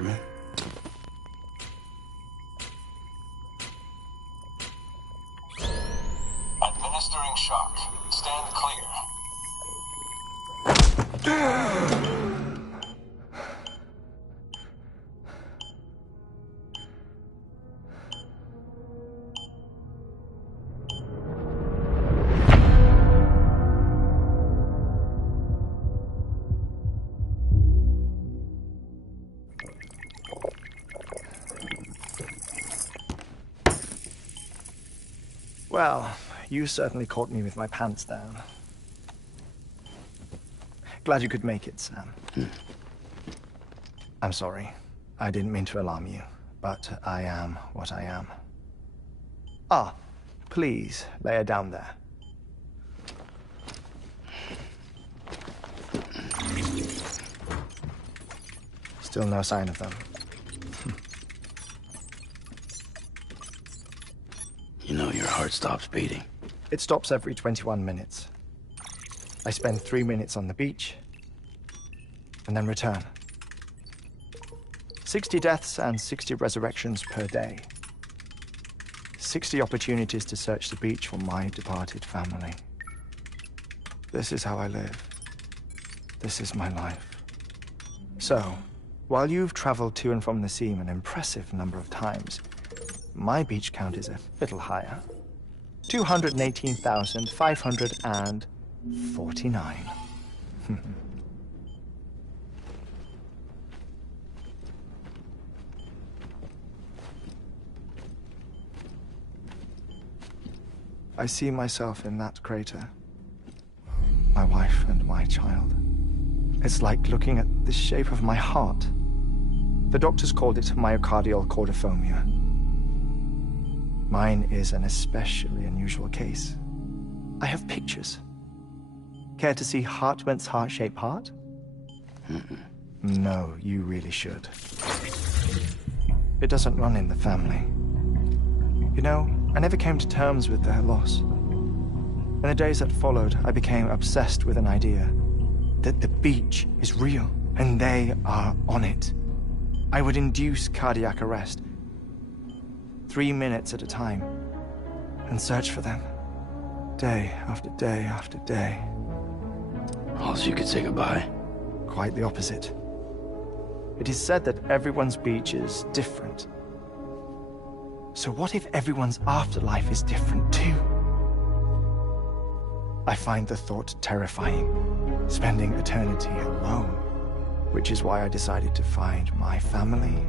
Hardman. Administering shock. Stand clear. Well, you certainly caught me with my pants down. Glad you could make it, Sam. I'm sorry. I didn't mean to alarm you, but I am what I am. Ah, please lay her down there. Still no sign of them. You know your heart stops beating. It stops every 21 minutes. I spend 3 minutes on the beach, and then return. 60 deaths and 60 resurrections per day. 60 opportunities to search the beach for my departed family. This is how I live. This is my life. So, while you've traveled to and from the seam an impressive number of times, my beach count is a little higher. 218,549. I see myself in that crater. My wife and my child. It's like looking at the shape of my heart. The doctors called it myocardial cordiformia. Mine is an especially unusual case. I have pictures. Care to see Hartman's heart-shaped heart? No, you really should. It doesn't run in the family. You know, I never came to terms with their loss. In the days that followed, I became obsessed with an idea that the beach is real, and they are on it. I would induce cardiac arrest, 3 minutes at a time, and search for them, day after day after day. All so you could say goodbye? Quite the opposite. It is said that everyone's beach is different. So what if everyone's afterlife is different too? I find the thought terrifying, spending eternity alone, which is why I decided to find my family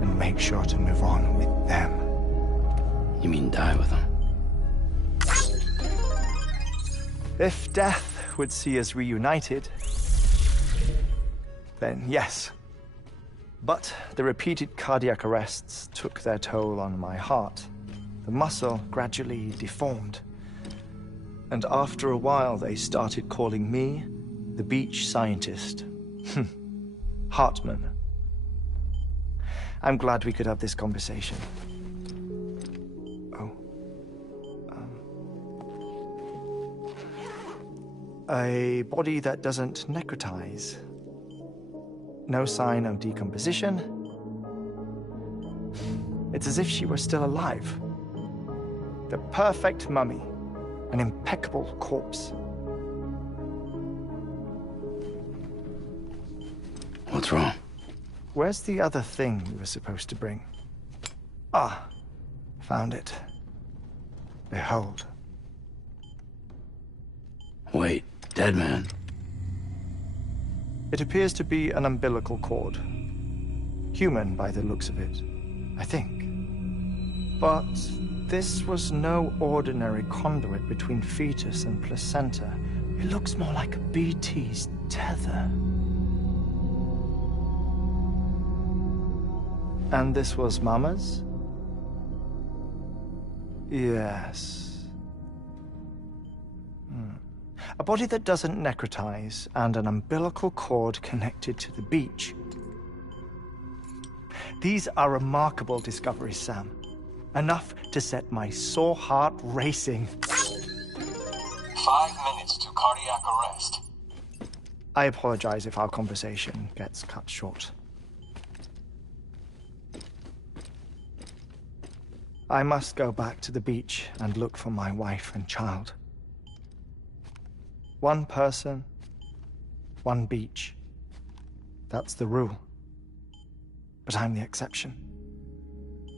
and make sure to move on with them. You mean die with them? If death would see us reunited, then yes. But the repeated cardiac arrests took their toll on my heart. The muscle gradually deformed. And after a while, they started calling me the beach scientist. Hartman. I'm glad we could have this conversation. Oh. A body that doesn't necrotize. No sign of decomposition. It's as if she were still alive. The perfect mummy. An impeccable corpse. What's wrong? Where's the other thing we were supposed to bring? Ah, found it. Behold. Wait, dead man. It appears to be an umbilical cord. Human by the looks of it, I think. But this was no ordinary conduit between fetus and placenta. It looks more like a BT's tether. And this was Mama's? Yes. A body that doesn't necrotize and an umbilical cord connected to the beach. These are remarkable discoveries, Sam. Enough to set my sore heart racing. 5 minutes to cardiac arrest. I apologize if our conversation gets cut short. I must go back to the beach and look for my wife and child. One person, one beach. That's the rule. But I'm the exception.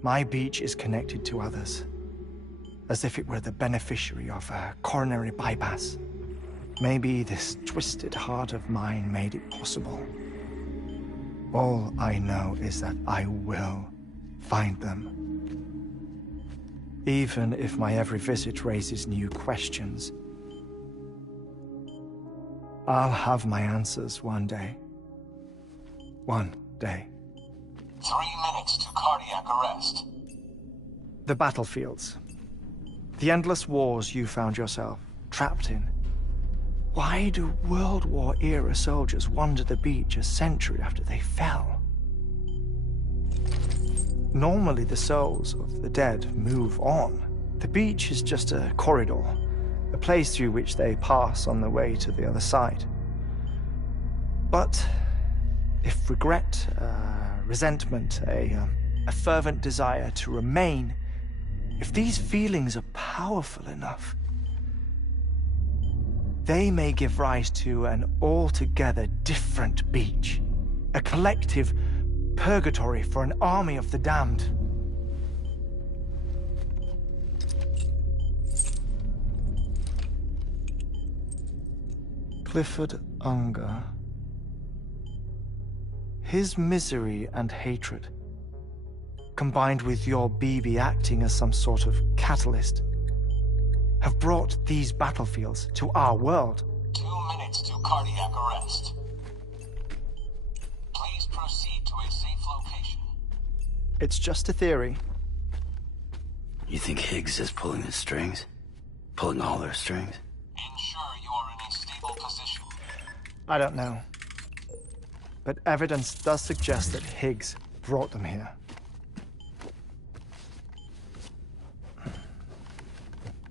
My beach is connected to others, as if it were the beneficiary of a coronary bypass. Maybe this twisted heart of mine made it possible. All I know is that I will find them. Even if my every visit raises new questions, I'll have my answers one day. One day. 3 minutes to cardiac arrest. The battlefields. The endless wars you found yourself trapped in. Why do World War-era soldiers wander the beach a century after they fell? Normally the souls of the dead move on. The beach is just a corridor, a place through which they pass on the way to the other side. But if regret, resentment, a fervent desire to remain, if these feelings are powerful enough, they may give rise to an altogether different beach, a collective purgatory for an army of the damned. Clifford Unger. His misery and hatred, combined with your BB acting as some sort of catalyst, have brought these battlefields to our world. 2 minutes to cardiac arrest. Please proceed to a safe location. It's just a theory. You think Higgs is pulling the strings? Pulling all their strings? Ensure you are in a stable position. I don't know. But evidence does suggest that Higgs brought them here.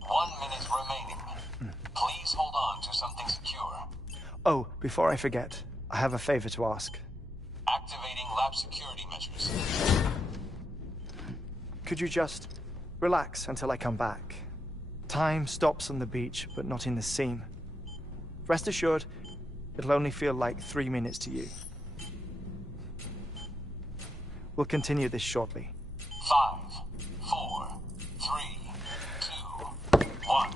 1 minute remaining. Please hold on to something secure. Oh, before I forget, I have a favor to ask. Activating lab security measures. Could you just relax until I come back? Time stops on the beach, but not in the scene. Rest assured, it'll only feel like 3 minutes to you. We'll continue this shortly. 5, 4, 3, 2, 1.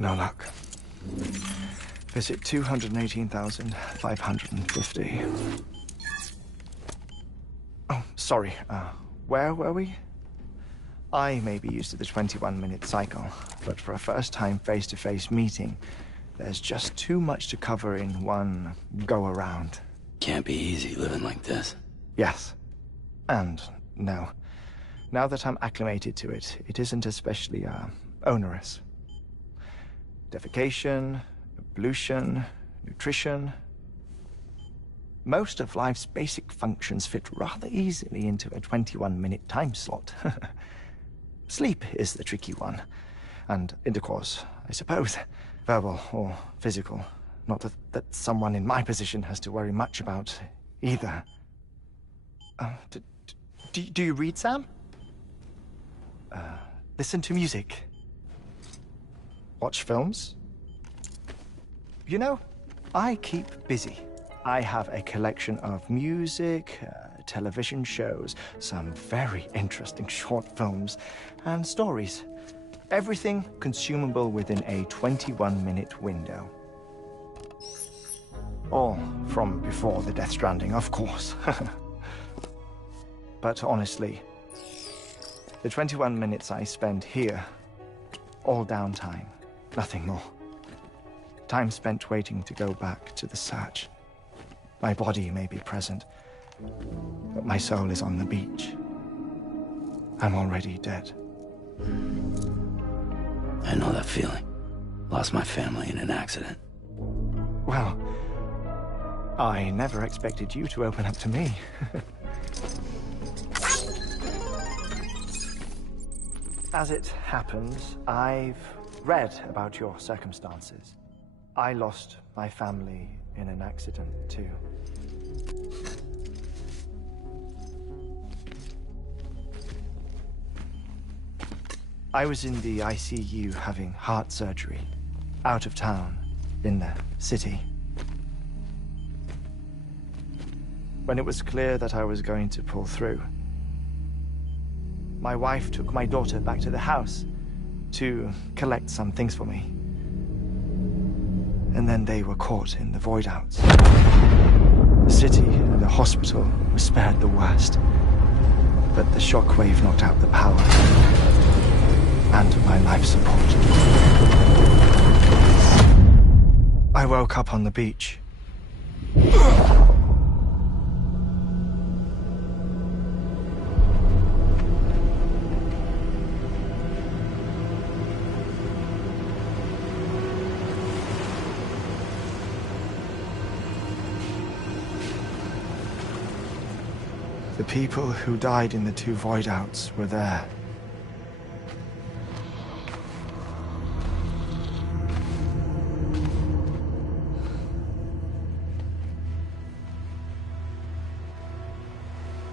No luck. Visit 218,550. Oh, sorry. Where were we? I may be used to the 21-minute cycle, but for a first-time face-to-face meeting, there's just too much to cover in one go-around. Can't be easy living like this. Yes. And no. Now that I'm acclimated to it, it isn't especially, onerous. Defecation, ablution, nutrition. Most of life's basic functions fit rather easily into a 21-minute time slot. Sleep is the tricky one. And intercourse, I suppose. Verbal or physical. Not that someone in my position has to worry much about either. Do you read, Sam? Listen to music. Watch films? You know, I keep busy. I have a collection of music, television shows, some very interesting short films, and stories. Everything consumable within a 21-minute window. All from before the Death Stranding, of course. But honestly, the 21 minutes I spend here, all downtime, nothing more. Time spent waiting to go back to the search. My body may be present, but my soul is on the beach. I'm already dead. I know that feeling. Lost my family in an accident. Well, I never expected you to open up to me. As it happens, I've read about your circumstances. I lost my family in an accident, too. I was in the ICU having heart surgery, out of town, in the city. When it was clear that I was going to pull through, my wife took my daughter back to the house to collect some things for me. And then they were caught in the void outs. The city and the hospital were spared the worst, but the shockwave knocked out the power and my life support. I woke up on the beach. The people who died in the two void outs were there.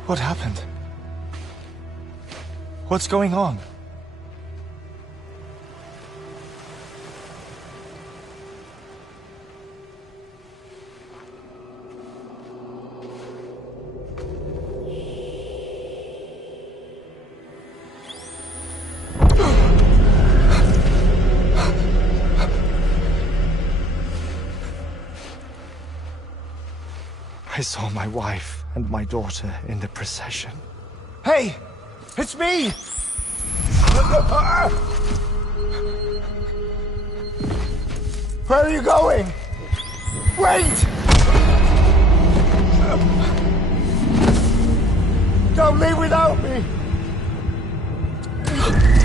What happened? What's going on? I saw my wife and my daughter in the procession. Hey! It's me! Where are you going? Wait! Don't leave without me!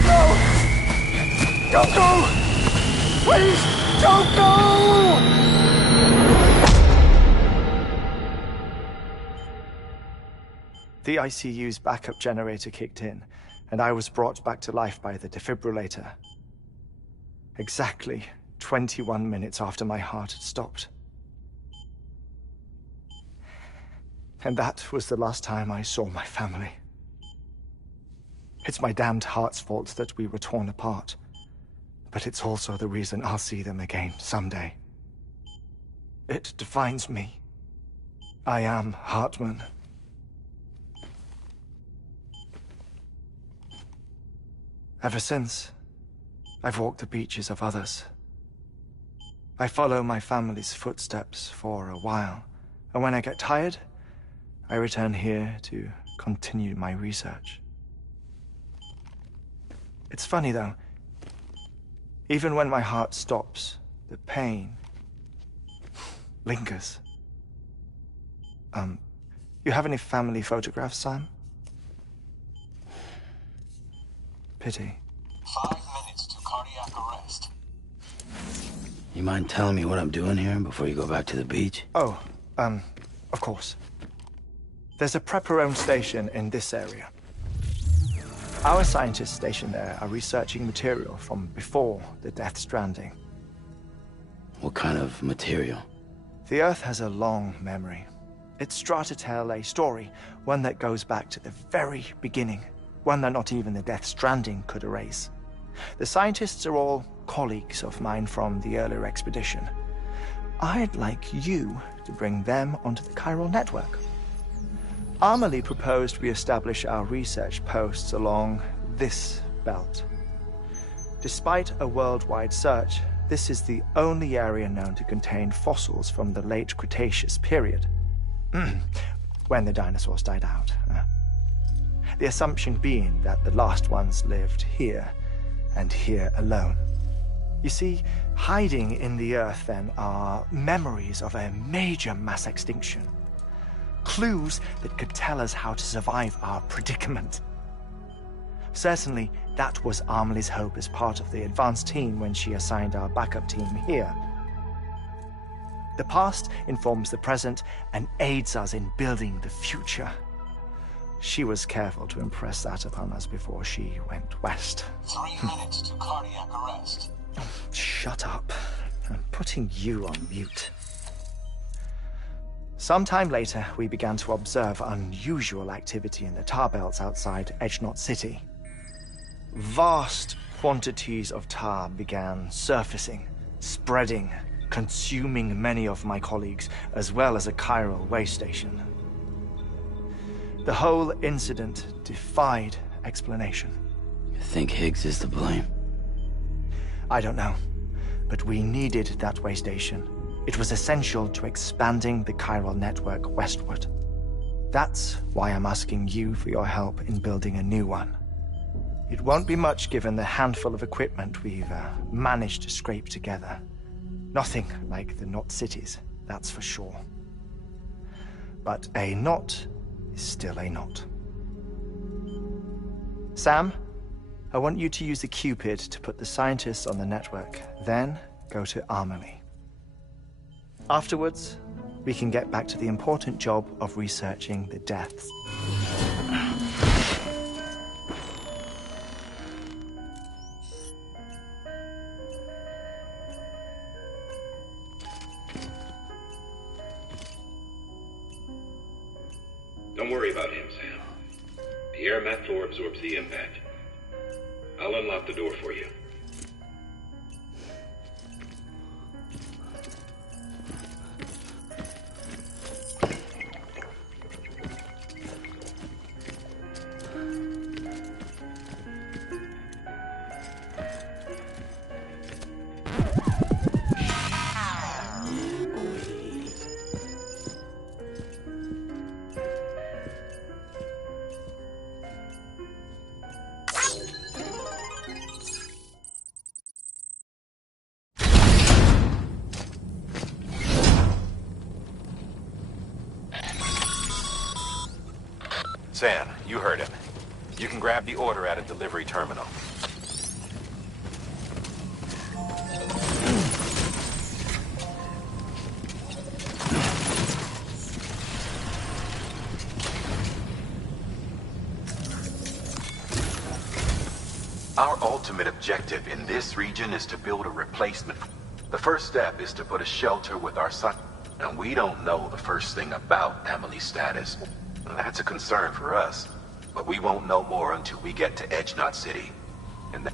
No! Don't go! Please, don't go! The ICU's backup generator kicked in, and I was brought back to life by the defibrillator. Exactly 21 minutes after my heart had stopped. And that was the last time I saw my family. It's my damned heart's fault that we were torn apart, but it's also the reason I'll see them again someday. It defines me. I am Hartman. Ever since, I've walked the beaches of others I follow my family's footsteps for a while, and when I get tired, I return here to continue my research. It's funny, though. Even when my heart stops, the pain lingers. You have any family photographs, Sam? Pity. 5 minutes to cardiac arrest. You mind telling me what I'm doing here before you go back to the beach? Oh, of course. There's a Prepper-owned station in this area. Our scientists stationed there are researching material from before the Death Stranding. What kind of material? The Earth has a long memory. It's trying to tell a story, one that goes back to the very beginning, one that not even the Death Stranding could erase. The scientists are all colleagues of mine from the earlier expedition. I'd like you to bring them onto the chiral network. Amelie proposed we establish our research posts along this belt. Despite a worldwide search, this is the only area known to contain fossils from the late Cretaceous period. When the dinosaurs died out. The assumption being that the last ones lived here, and here alone. You see, hiding in the Earth, then, are memories of a major mass extinction. Clues that could tell us how to survive our predicament. Certainly, that was Amelie's hope as part of the advanced team when she assigned our backup team here. The past informs the present and aids us in building the future. She was careful to impress that upon us before she went west. 3 minutes to cardiac arrest. Shut up. I'm putting you on mute. Sometime later, we began to observe unusual activity in the tar belts outside Edgenot City. Vast quantities of tar began surfacing, spreading, consuming many of my colleagues, as well as a chiral way station. The whole incident defied explanation. You think Higgs is to blame? I don't know, but we needed that way station. It was essential to expanding the chiral network westward. That's why I'm asking you for your help in building a new one. It won't be much given the handful of equipment we've managed to scrape together. Nothing like the knot cities, that's for sure. But a knot is still a knot. Sam, I want you to use the Cupid to put the scientists on the network, then go to Amelie. Afterwards, we can get back to the important job of researching the deaths. Don't worry about him, Sam. The air mat floor absorbs the impact. I'll unlock the door for you. Sam, you heard him. You can grab the order at a delivery terminal. Our ultimate objective in this region is to build a replacement. The first step is to put a shelter with our son. And we don't know the first thing about Amelie's status. That's a concern for us, but we won't know more until we get to Edgenot City. And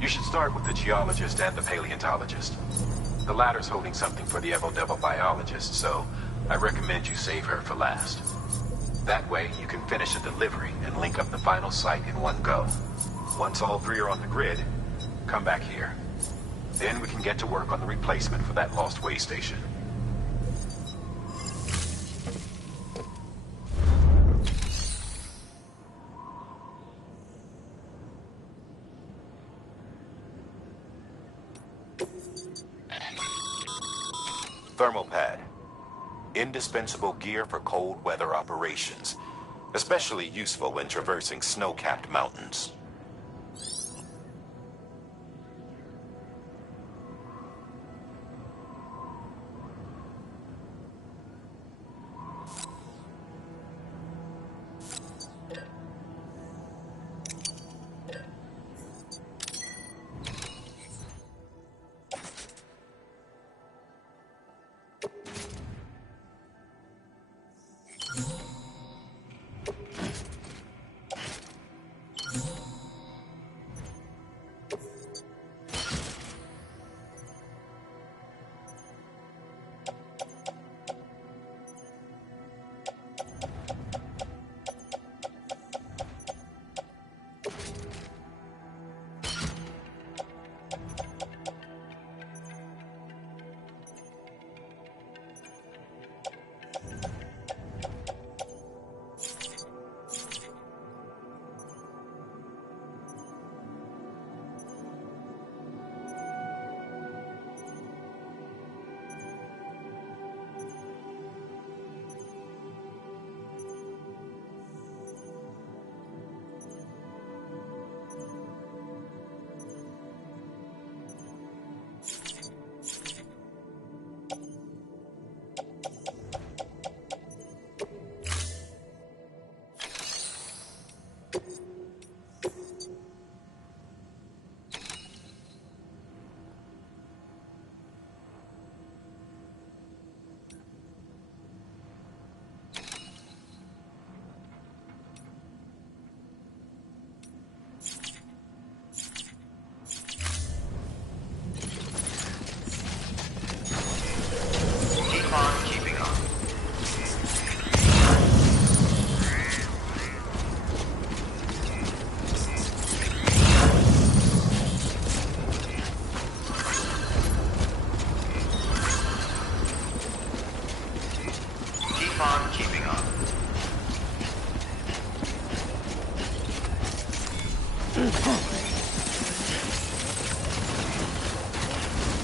you should start with the geologist and the paleontologist. The latter's holding something for the Evo-Devil biologist, so I recommend you save her for last. That way, you can finish a delivery and link up the final site in one go. Once all three are on the grid, come back here. Then we can get to work on the replacement for that lost way station. Thermal pad. Indispensable gear for cold weather operations. Especially useful when traversing snow-capped mountains.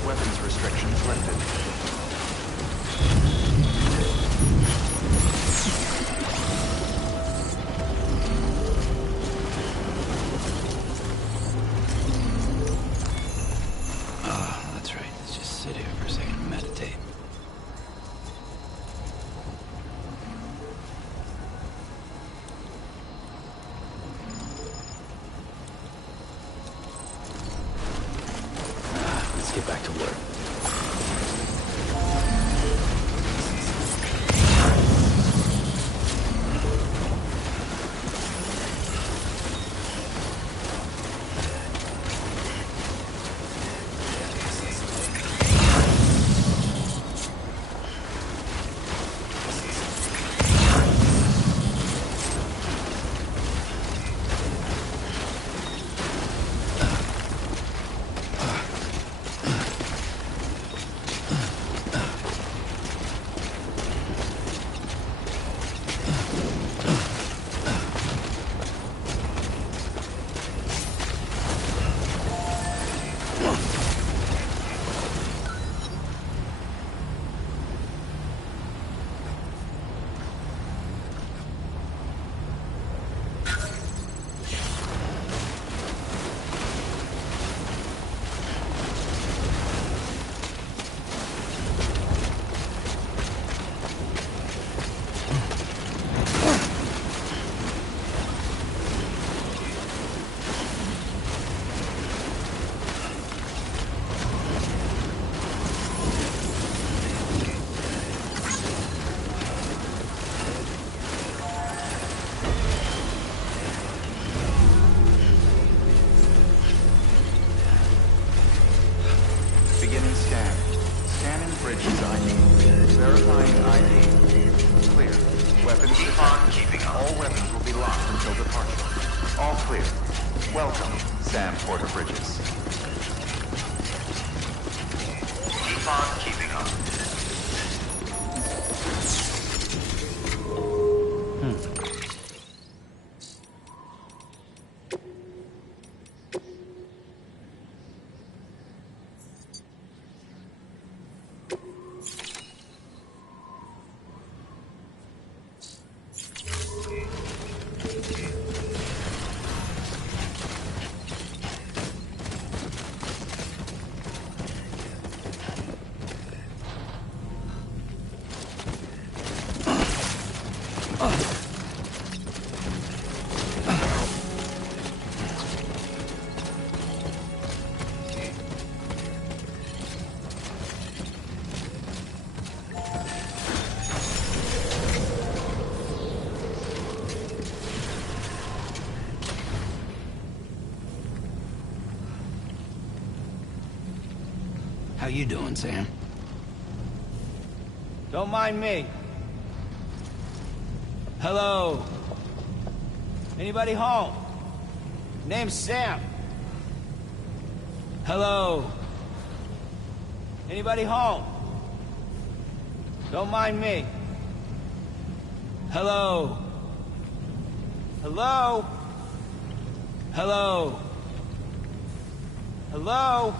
Weapons restrictions lifted. Oh, that's right. Let's just sit here for a second and meditate. Let's get back to work. Beginning scan. Scanning bridges ID. Verifying ID. Clear. Weapons detected. All weapons will be locked until departure. All clear. Welcome, Sam Porter Bridges. keep on keeping on. How you doing, Sam? Don't mind me. Hello. Anybody home? Name's Sam. Hello. Anybody home? Don't mind me. Hello. Hello. Hello. Hello.